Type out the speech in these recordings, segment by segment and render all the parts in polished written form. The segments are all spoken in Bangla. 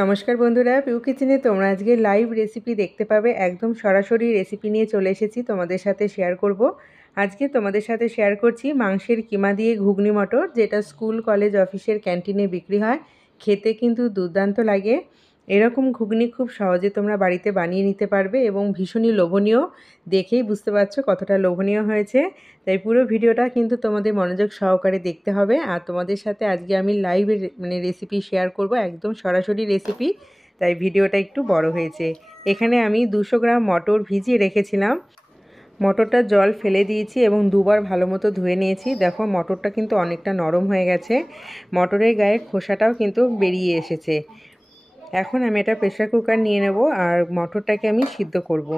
নমস্কার বন্ধুরা, পিউ কিচেনে তোমরা আজকে লাইভ রেসিপি দেখতে পাবে। একদম সরাসরি রেসিপি নিয়ে চলে এসেছি, তোমাদের সাথে শেয়ার করব। আজকে তোমাদের সাথে শেয়ার করছি মাংসের কিমা দিয়ে ঘুগনি মটর, যেটা স্কুল কলেজ অফিসের ক্যান্টিনে বিক্রি হয়। খেতে কিন্তু দুর্দান্ত লাগে। এরকম ঘুগনি খুব সহজে তোমরা বাড়িতে বানিয়ে নিতে পারবে এবং ভীষণই লোভনীয়। দেখেই বুঝতে পারছো কতটা লোভনীয় হয়েছে। তাই পুরো ভিডিওটা কিন্তু তোমাদের মনোযোগ সহকারে দেখতে হবে। আর তোমাদের সাথে আজকে আমি লাইভ রেসিপি শেয়ার করব, একদম সরাসরি রেসিপি। তাই ভিডিওটা একটু বড় হয়েছে। এখানে আমি 200 গ্রাম মটর ভিজিয়ে রেখেছিলাম। মটরটা জল ফেলে দিয়েছি এবং দুবার ভালো মতো ধুয়ে নিয়েছি। দেখো মটরটা কিন্তু অনেকটা নরম হয়ে গেছে, মটরের গায়ে খোসাটাও কিন্তু বেরিয়ে এসেছে। এখন আমি এটা প্রেসার কুকার নিয়ে নেব আর মটরটাকে আমি সিদ্ধ করব।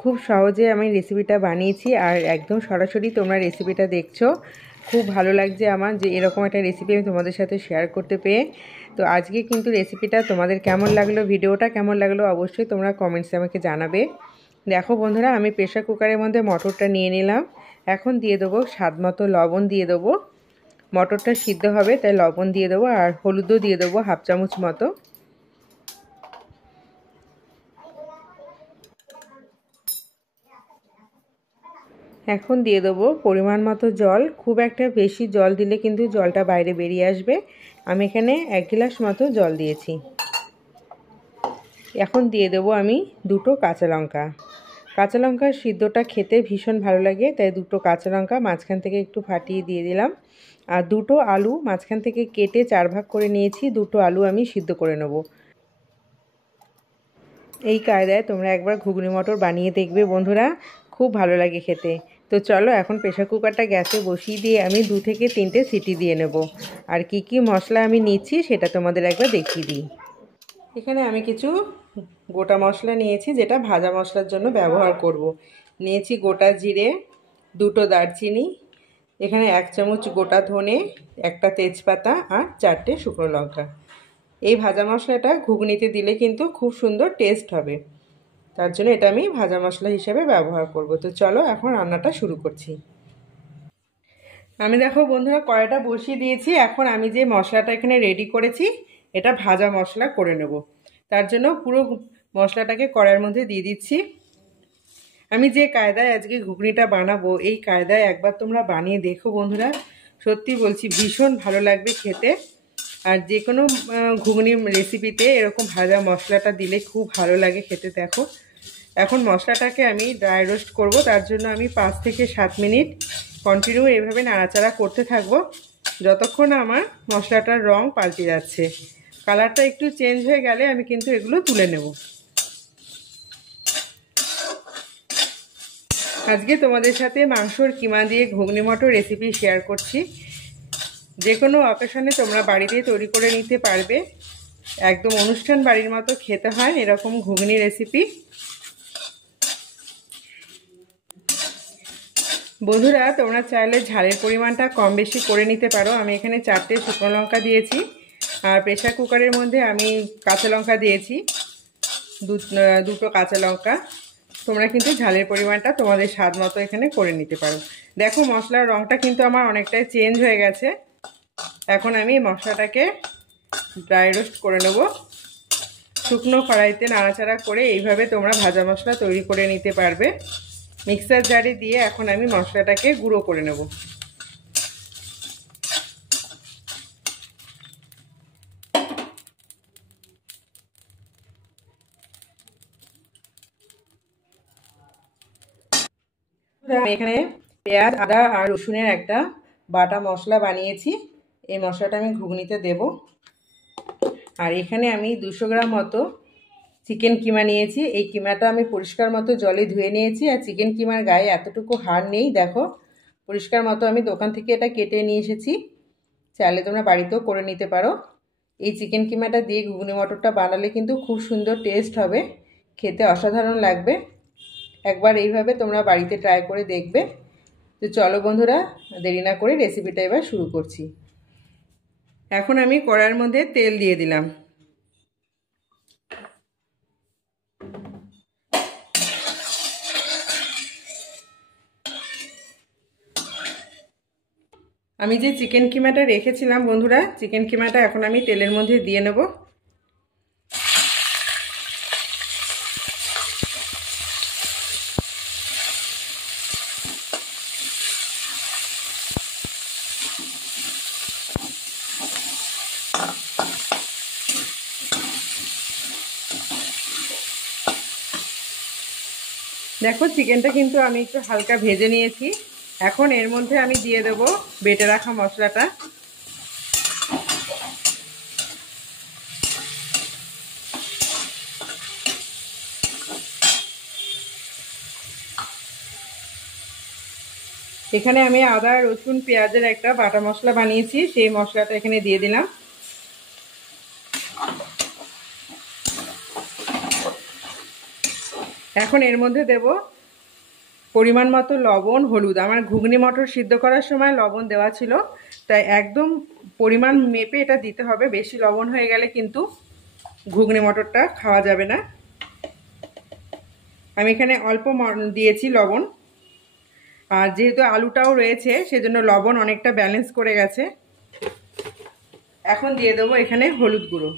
খুব সহজে আমি রেসিপিটা বানিয়েছি আর একদম সরাসরি তোমরা রেসিপিটা দেখছো। খুব ভালো লাগছে আমার যে এরকম একটা রেসিপি আমি তোমাদের সাথে শেয়ার করতে পেয়ে। তো আজকে কিন্তু রেসিপিটা তোমাদের কেমন লাগলো, ভিডিওটা কেমন লাগলো অবশ্যই তোমরা কমেন্টসে আমাকে জানাবে। দেখো বন্ধুরা, আমি প্রেসার কুকারের মধ্যে মটরটা নিয়ে নিলাম। এখন দিয়ে দেবো স্বাদ মতো লবণ দিয়ে দেবো। মটরটা সিদ্ধ হবে তাই লবণ দিয়ে দেবো, আর হলুদও দিয়ে দেবো হাফ চামচ মতো। এখন দিয়ে দেবো পরিমাণ মতো জল। খুব একটা বেশি জল দিলে কিন্তু জলটা বাইরে বেরিয়ে আসবে। আমি এখানে 1 গ্লাস মতো জল দিয়েছি। এখন দিয়ে দেবো আমি 2টো কাঁচা লঙ্কা। কাঁচা লঙ্কার সিদ্ধটা খেতে ভীষণ ভালো লাগে, তাই 2টো কাঁচা লঙ্কা মাঝখান থেকে একটু ফাটিয়ে দিয়ে দিলাম। আর 2টো আলু মাঝখান থেকে কেটে 4 ভাগ করে নিয়েছি। 2টো আলু আমি সিদ্ধ করে নেব। এই কায়দায় তোমরা একবার ঘুগনি মটর বানিয়ে দেখবে বন্ধুরা, খুব ভালো লাগে খেতে। তো চলো এখন প্রেসার কুকারটা গ্যাসে বসিয়ে দিয়ে আমি 2 থেকে 3টে সিটি দিয়ে নেব। আর কি কি মশলা আমি নিচ্ছি সেটা তোমাদের একবার দেখিয়ে দিই। এখানে আমি কিছু গোটা মশলা নিয়েছি, যেটা ভাজা মশলার জন্য ব্যবহার করব। নিয়েছি গোটা জিরে, 2টো দারচিনি, এখানে 1 চামচ গোটা ধনে, 1টা তেজপাতা আর 4টে শুকনো লঙ্কা। এই ভাজা মশলাটা ঘুগনিতে দিলে কিন্তু খুব সুন্দর টেস্ট হবে, তার জন্য এটা আমি ভাজা মশলা হিসেবে ব্যবহার করব। তো চলো এখন রান্নাটা শুরু করছি। আমি দেখো বন্ধুরা কড়াইটা বসিয়ে দিয়েছি। এখন আমি যে মশলাটা এখানে রেডি করেছি এটা ভাজা মশলা করে নেব। তার জন্য পুরো মশলাটাকে কড়াইয়ের মধ্যে দিয়ে দিচ্ছি। আমি যে কায়দায় আজকে ঘুগনিটা বানাবো এই কায়দায় একবার তোমরা বানিয়ে দেখো বন্ধুরা, সত্যি বলছি ভীষণ ভালো লাগবে খেতে। আর যে কোনো ঘুগনি রেসিপিতে এরকম ভাজা মশলাটা দিলে খুব ভালো লাগে খেতে। দেখো এখন মশলাটাকে আমি ড্রাই রোস্ট করব, তার জন্য আমি 5 থেকে 7 মিনিট কন্টিনিউ এইভাবে নাড়াচাড়া করতে থাকবো যতক্ষণ আমার মশলাটার রং পাল্টে যাচ্ছে। কালারটা একটু চেঞ্জ হয়ে গেলে আমি কিন্তু এগুলো তুলে নেব। আজকে তোমাদের সাথে মাংসর কিমা দিয়ে ঘুগনি মটর রেসিপি শেয়ার করছি। যে কোনো অকেশনে তোমরা বাড়িতেই তৈরি করে নিতে পারবে। একদম অনুষ্ঠান বাড়ির মতো খেতে হয় এরকম ঘুগনি রেসিপি। বন্ধুরা তোমরা চাইলে ঝালের পরিমাণটা কম বেশি করে নিতে পারো। আমি এখানে 4টে শুকনো লঙ্কা দিয়েছি আর প্রেসার কুকারের মধ্যে আমি কাঁচা লঙ্কা দিয়েছি, 2টো কাঁচা লঙ্কা। তোমরা কিন্তু ঝালের পরিমাণটা তোমাদের স্বাদ মতো এখানে করে নিতে পারো। দেখো মশলার রঙটা কিন্তু আমার অনেকটাই চেঞ্জ হয়ে গেছে। এখন আমি মশলাটাকে ড্রাই রোস্ট করে নেব। শুকনো কড়াইতে নাড়াচাড়া করে এইভাবে তোমরা ভাজা মশলা তৈরি করে নিতে পারবে। মিক্সার জারে দিয়ে এখন আমি মশলাটাকে গুঁড়ো করে নেব। আমি এখানে পেঁয়াজ, আদা আর রসুনের একটা বাটা মশলা বানিয়েছি। এই মশলাটা আমি ঘুগনিতে দেব। আর এখানে আমি 200 গ্রাম মতো চিকেন কিমা নিয়েছি। এই কিমাটা আমি পরিষ্কার মতো জলে ধুয়ে নিয়েছি। আর চিকেন কিমার গায়ে এতটুকু হাড় নেই, দেখো পরিষ্কার মতো আমি দোকান থেকে এটা কেটে নিয়ে এসেছি। চাইলে তোমরা বাড়িতেও করে নিতে পারো। এই চিকেন কিমাটা দিয়ে ঘুগনি মটরটা বানালে কিন্তু খুব সুন্দর টেস্ট হবে, খেতে অসাধারণ লাগবে। একবার এইভাবে তোমরা বাড়িতে ট্রাই করে দেখবে। তো চলো বন্ধুরা দেরি না করে রেসিপিটা এবার শুরু করছি। এখন আমি কড়াইয়ের মধ্যে তেল দিয়ে দিলাম। আমি যে চিকেন কিমাটা রেখেছিলাম বন্ধুরা, চিকেন কিমাটা এখন আমি তেলের মধ্যে দিয়ে নেব। দেখো চিকেনটা কিন্তু আমি একটু হালকা ভেজে নিয়েছি। এখন এর মধ্যে আমি দিয়ে দেব বেটে রাখা মশলাটা। এখানে আমি আদা রসুন পেঁয়াজের একটা বাটা মশলা বানিয়েছি, সেই মশলাটা এখানে দিয়ে দিলাম। এখন এর মধ্যে দেব পরিমাণ মতো লবণ, হলুদ। আমার ঘুগনি মটর সিদ্ধ করার সময় লবণ দেওয়া ছিল, তাই একদম পরিমাণ মেপে এটা দিতে হবে। বেশি লবণ হয়ে গেলে কিন্তু ঘুগনি মটরটা খাওয়া যাবে না। আমি এখানে অল্প দিয়েছি লবণ, আর যেহেতু আলুটাও রয়েছে সেজন্য লবণ অনেকটা ব্যালেন্স করে গেছে। এখন দিয়ে দেবো এখানে হলুদ গুঁড়ো।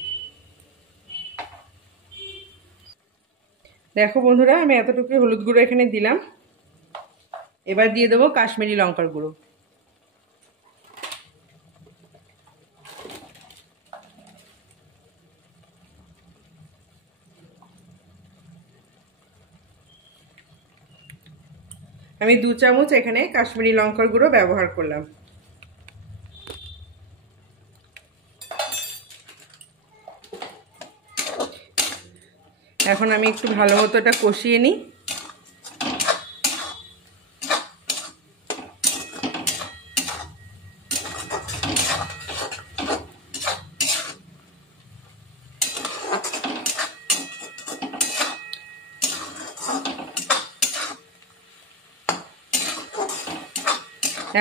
দেখো বন্ধুরা, আমি এতটুকু হলুদ গুঁড়ো এখানে দিলাম। এবার দিয়ে দেবো কাশ্মীরি লঙ্কার গুঁড়ো। আমি 2 চামচ এখানে কাশ্মীরি লঙ্কার গুঁড়ো ব্যবহার করলাম। এখন আমি একটু ভালো মতো এটা কষিয়ে নিই।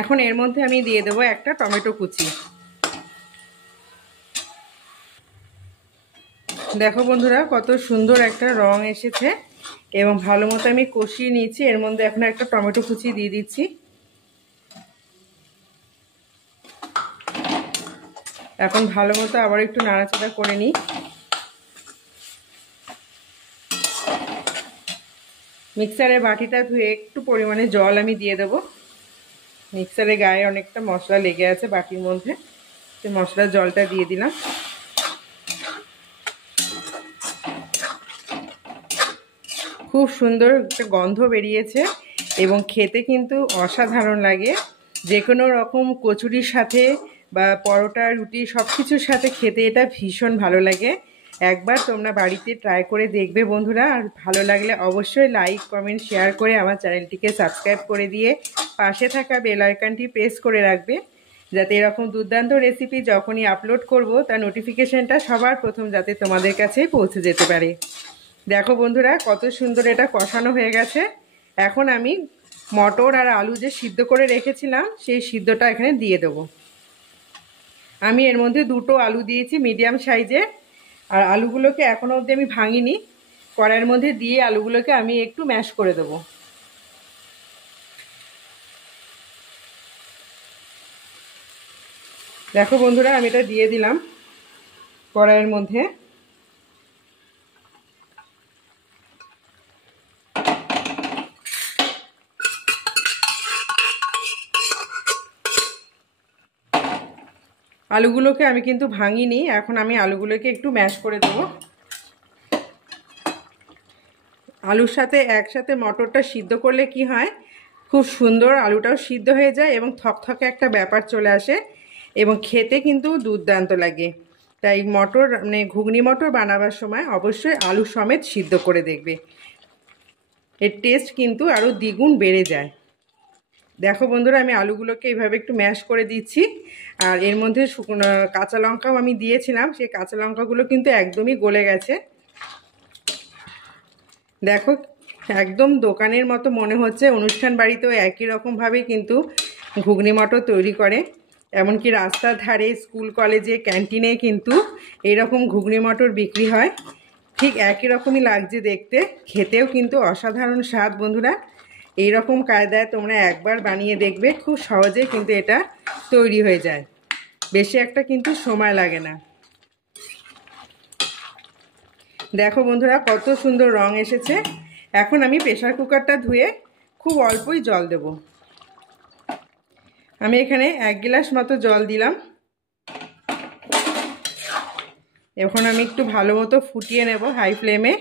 এখন এর মধ্যে আমি দিয়ে দেবো একটা টমেটো কুচি। দেখো বন্ধুরা, কত সুন্দর একটা রং এসেছে এবং ভালো মতো আমি কষিয়ে নিয়েছি। এর মধ্যে এখন একটা টমেটো কুচি দিয়ে দিচ্ছি। এখন ভালো মতো আবার একটু নাড়াচাড়া করে নিই। মিক্সারের বাটিটা ধুয়ে একটু পরিমাণে জল আমি দিয়ে দেবো। মিক্সারের গায়ে অনেকটা মশলা লেগে আছে বাটির মধ্যে, সেই মশলার জলটা দিয়ে দিলাম। খুব সুন্দর একটা গন্ধ বেরিয়েছে এবং খেতে কিন্তু অসাধারণ লাগে। যে কোনো রকম কচুরির সাথে বা পরোটা, রুটি সব কিছুর সাথে খেতে এটা ভীষণ ভালো লাগে। একবার তোমরা বাড়িতে ট্রাই করে দেখবে বন্ধুরা। আর ভালো লাগলে অবশ্যই লাইক, কমেন্ট, শেয়ার করে আমার চ্যানেলটিকে সাবস্ক্রাইব করে দিয়ে পাশে থাকা বেল আইকনটি প্রেস করে রাখবে, যাতে এরকম দুর্দান্ত রেসিপি যখনই আপলোড করব তার নোটিফিকেশনটা সবার প্রথম যাতে তোমাদের কাছে পৌঁছে যেতে পারে। দেখো বন্ধুরা, কত সুন্দর এটা কষানো হয়ে গেছে। এখন আমি মটর আর আলু যে সিদ্ধ করে রেখেছিলাম সেই সিদ্ধটা এখানে দিয়ে দেবো। আমি এর মধ্যে 2টো আলু দিয়েছি মিডিয়াম সাইজে, আর আলুগুলোকে এখনো অবধি আমি ভাঙিনি। কড়াইয়ের মধ্যে দিয়ে আলুগুলোকে আমি একটু ম্যাশ করে দেবো। দেখো বন্ধুরা, আমি এটা দিয়ে দিলাম কড়াইয়ের মধ্যে। আলুগুলোকে আমি কিন্তু ভাঙিনি, এখন আমি আলুগুলোকে একটু ম্যাশ করে দেবো। আলুর সাথে একসাথে মটরটা সিদ্ধ করলে কি হয়, খুব সুন্দর আলুটাও সিদ্ধ হয়ে যায় এবং থকথকে একটা ব্যাপার চলে আসে এবং খেতে কিন্তু দুর্দান্ত লাগে। তাই মটর মানে ঘুগনি মটর বানাবার সময় অবশ্যই আলু সমেত সিদ্ধ করে দেখবে, এর টেস্ট কিন্তু আরও দ্বিগুণ বেড়ে যায়। দেখো বন্ধুরা, আমি আলুগুলোকে এইভাবে একটু ম্যাশ করে দিচ্ছি। আর এর মধ্যে শুকনো কাঁচা লঙ্কাও আমি দিয়েছিলাম, সেই কাঁচা লঙ্কাগুলো কিন্তু একদমই গলে গেছে। দেখো, একদম দোকানের মতো মনে হচ্ছে। অনুষ্ঠান বাড়িতেও একই রকমভাবে কিন্তু ঘুগনি মটর তৈরি করে। এমনকি রাস্তার ধারে, স্কুল, কলেজে, ক্যান্টিনে কিন্তু এইরকম ঘুগনি মটর বিক্রি হয়। ঠিক একই রকমই লাগছে দেখতে, খেতেও কিন্তু অসাধারণ স্বাদ। বন্ধুরা, এই রকম কায়দায় তোমরা একবার বানিয়ে দেখবে, খুব সহজে কিন্তু এটা তৈরি হয়ে যায়, বেশি একটা কিন্তু সময় লাগে না। দেখো বন্ধুরা, কত সুন্দর রং এসেছে। এখন আমি প্রেসার কুকারটা ধুয়ে খুব অল্পই জল দেব। আমি এখানে 1 গ্লাস মতো জল দিলাম। এখন আমি একটু ভালো মতো ফুটিয়ে নেব হাই ফ্লেমে।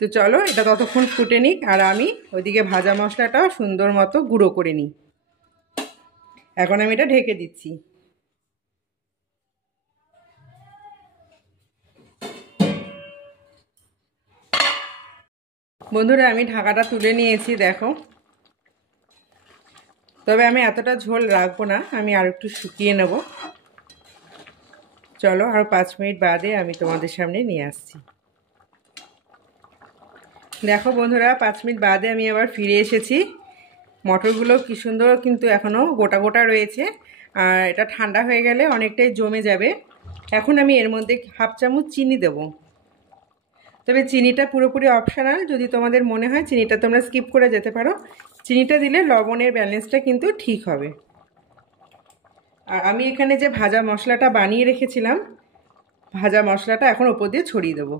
তো চলো এটা ততক্ষণ ফুটে নিক, আর আমি ওইদিকে ভাজা মশলাটাও সুন্দর মতো গুঁড়ো করে নিই। এখন আমি এটা ঢেকে দিচ্ছি। বন্ধুরা আমি ঢাকাটা তুলে নিয়েছি, দেখো। তবে আমি এতটা ঝোল রাখবো না, আমি আর একটু শুকিয়ে নেব। চলো আর 5 মিনিট বাদে আমি তোমাদের সামনে নিয়ে আসছি। দেখো বন্ধুরা 5 মিনিট বাদে আমি আবার ফিরে এসেছি। মটরগুলো কি সুন্দর কিন্তু এখনও গোটা গোটা রয়েছে, আর এটা ঠান্ডা হয়ে গেলে অনেকটাই জমে যাবে। এখন আমি এর মধ্যে হাফ চামচ চিনি দেব। তবে চিনিটা পুরোপুরি অপশনাল, যদি তোমাদের মনে হয় চিনিটা তোমরা স্কিপ করে যেতে পারো। চিনিটা দিলে লবণের ব্যালেন্সটা কিন্তু ঠিক হবে। আর আমি এখানে যে ভাজা মশলাটা বানিয়ে রেখেছিলাম, ভাজা মশলাটা এখন ওপর দিয়ে ছড়িয়ে দেবো।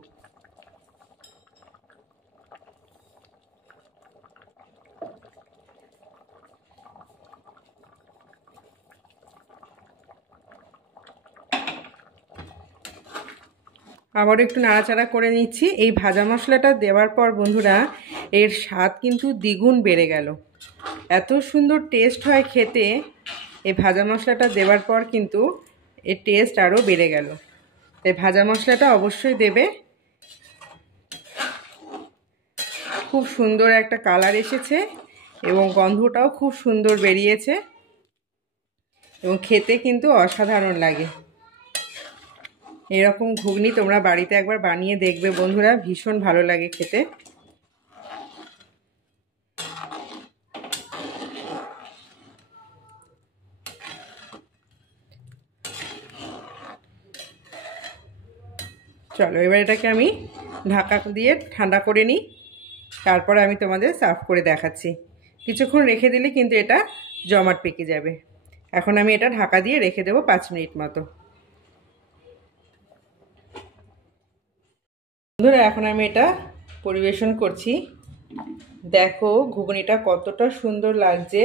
আবার একটু নাড়াচাড়া করে নিচ্ছি। এই ভাজা মশলাটা দেওয়ার পর বন্ধুরা এর স্বাদ কিন্তু দ্বিগুণ বেড়ে গেল। এত সুন্দর টেস্ট হয় খেতে, এই ভাজা মশলাটা দেওয়ার পর কিন্তু এর টেস্ট আরও বেড়ে গেল। এই ভাজা মশলাটা অবশ্যই দেবে। খুব সুন্দর একটা কালার এসেছে এবং গন্ধটাও খুব সুন্দর বেরিয়েছে, এবং খেতে কিন্তু অসাধারণ লাগে। এরকম ঘুগনি তোমরা বাড়িতে একবার বানিয়ে দেখবে বন্ধুরা, ভীষণ ভালো লাগে খেতে। চলো এবার এটাকে আমি ঢাকা দিয়ে ঠান্ডা করে নিই, তারপরে আমি তোমাদের সার্ভ করে দেখাচ্ছি। কিছুক্ষণ রেখে দিলে কিন্তু এটা জমাট পেকে যাবে। এখন আমি এটা ঢাকা দিয়ে রেখে দেবো 5 মিনিট মতো। বন্ধুরা এখন আমি এটা পরিবেশন করছি। দেখো ঘুগনিটা কতটা সুন্দর লাগছে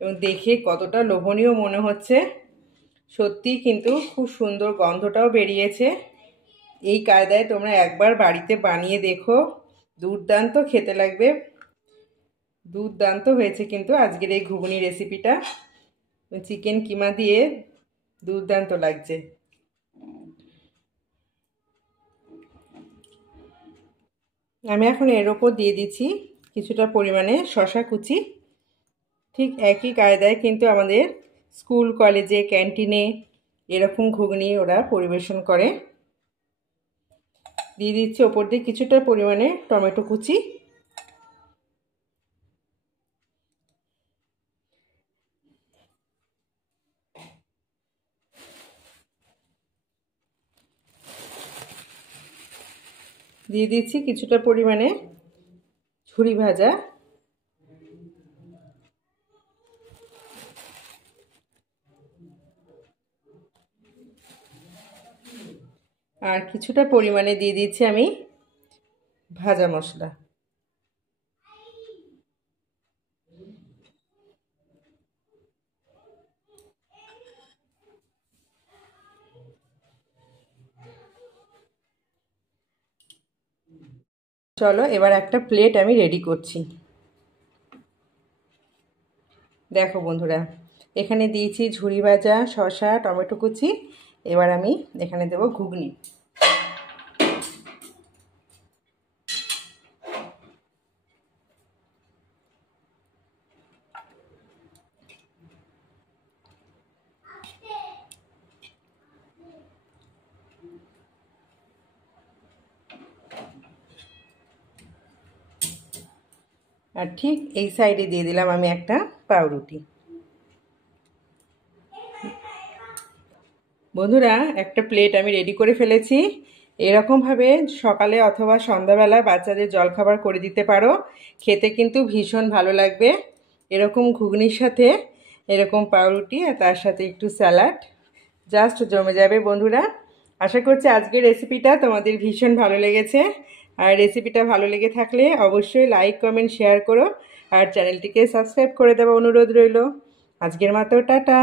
এবং দেখে কতটা লোভনীয় মনে হচ্ছে। সত্যি কিন্তু খুব সুন্দর গন্ধটাও বেরিয়েছে। এই কায়দায় তোমরা একবার বাড়িতে বানিয়ে দেখো, দুর্দান্ত খেতে লাগবে। দুর্দান্ত হয়েছে কিন্তু আজকের এই ঘুগনি রেসিপিটা, চিকেন কিমা দিয়ে দুর্দান্ত লাগছে। আমি এখন এর ওপর দিয়ে দিচ্ছি কিছুটা পরিমাণে শসা কুচি। ঠিক একই কায়দায় কিন্তু আমাদের স্কুল কলেজে ক্যান্টিনে এরকম ঘুগনি ওরা পরিবেশন করে। দিয়ে দিচ্ছি ওপর দিয়ে কিছুটা পরিমাণে টমেটো কুচি। দিয়ে দিচ্ছি কিছুটা পরিমাণে ঝুরি ভাজা। আর কিছুটা পরিমাণে দিয়ে দিচ্ছি আমি ভাজা মশলা। চলো এবার একটা প্লেট আমি রেডি করছি। দেখো বন্ধুরা এখানে দিয়েছি ঝুরি ভাজা, শসা, টমেটো কুচি। এবার আমি এখানে দেবো ঘুগনি। আর ঠিক এই সাইডে দিয়ে দিলাম আমি একটা পাউরুটি। বন্ধুরা একটা প্লেট আমি রেডি করে ফেলেছি। এরকমভাবে সকালে অথবা সন্ধ্যাবেলা বাচ্চাদের জলখাবার করে দিতে পারো, খেতে কিন্তু ভীষণ ভালো লাগবে। এরকম ঘুগনির সাথে এরকম পাউরুটি আর তার সাথে একটু স্যালাড, জাস্ট জমে যাবে বন্ধুরা। আশা করছি আজকের রেসিপিটা তোমাদের ভীষণ ভালো লেগেছে। আর রেসিপিটা ভালো লেগে থাকলে অবশ্যই লাইক, কমেন্ট, শেয়ার করো আর চ্যানেলটিকে সাবস্ক্রাইব করে দেওয়া অনুরোধ রইল। আজকের মতো টাটা।